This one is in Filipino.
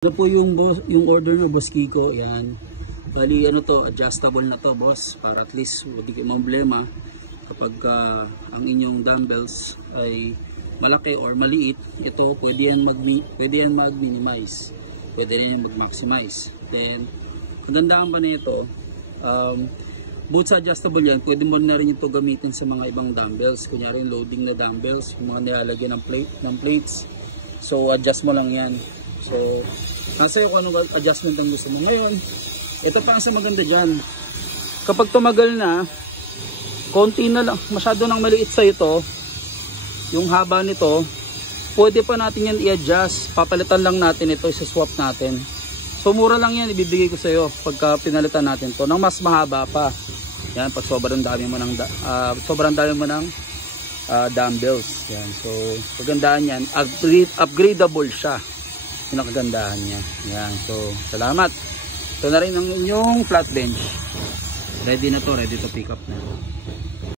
Ito po yung order nyo, Boss Kiko. Yan. Bali, ano to, adjustable na to, boss. Para at least, hindi kayo problema kapag ang inyong dumbbells ay malaki or maliit. Ito, pwede yan mag-minimize. Pwede rin yan mag-maximize. Then, kagandaan pa na ito, both sa adjustable yan, pwede mo na rin ito gamitin sa mga ibang dumbbells. Kunyari yung loading na dumbbells, yung mga nilalagyan ng plates. So, adjust mo lang yan. So, nasa iyo kung anong adjustment ang gusto mo. Ngayon, ito pa ang sa maganda dyan. Kapag tumagal na, konti na lang, masyado nang maliit sa ito, yung haba nito, pwede pa natin yan i-adjust. Papalitan lang natin ito, isa-swap natin. So, mura lang yan, ibibigay ko sa iyo pagka pinalitan natin to ng mas mahaba pa. Yan, pag sobrang dami mo ng dumbbells. Yan. So, pagandaan yan, upgradable siya. Yung nakagandahan niya. Yan. So, salamat. Ito na rin ang inyong flat bench. Ready na to, ready to pick up na.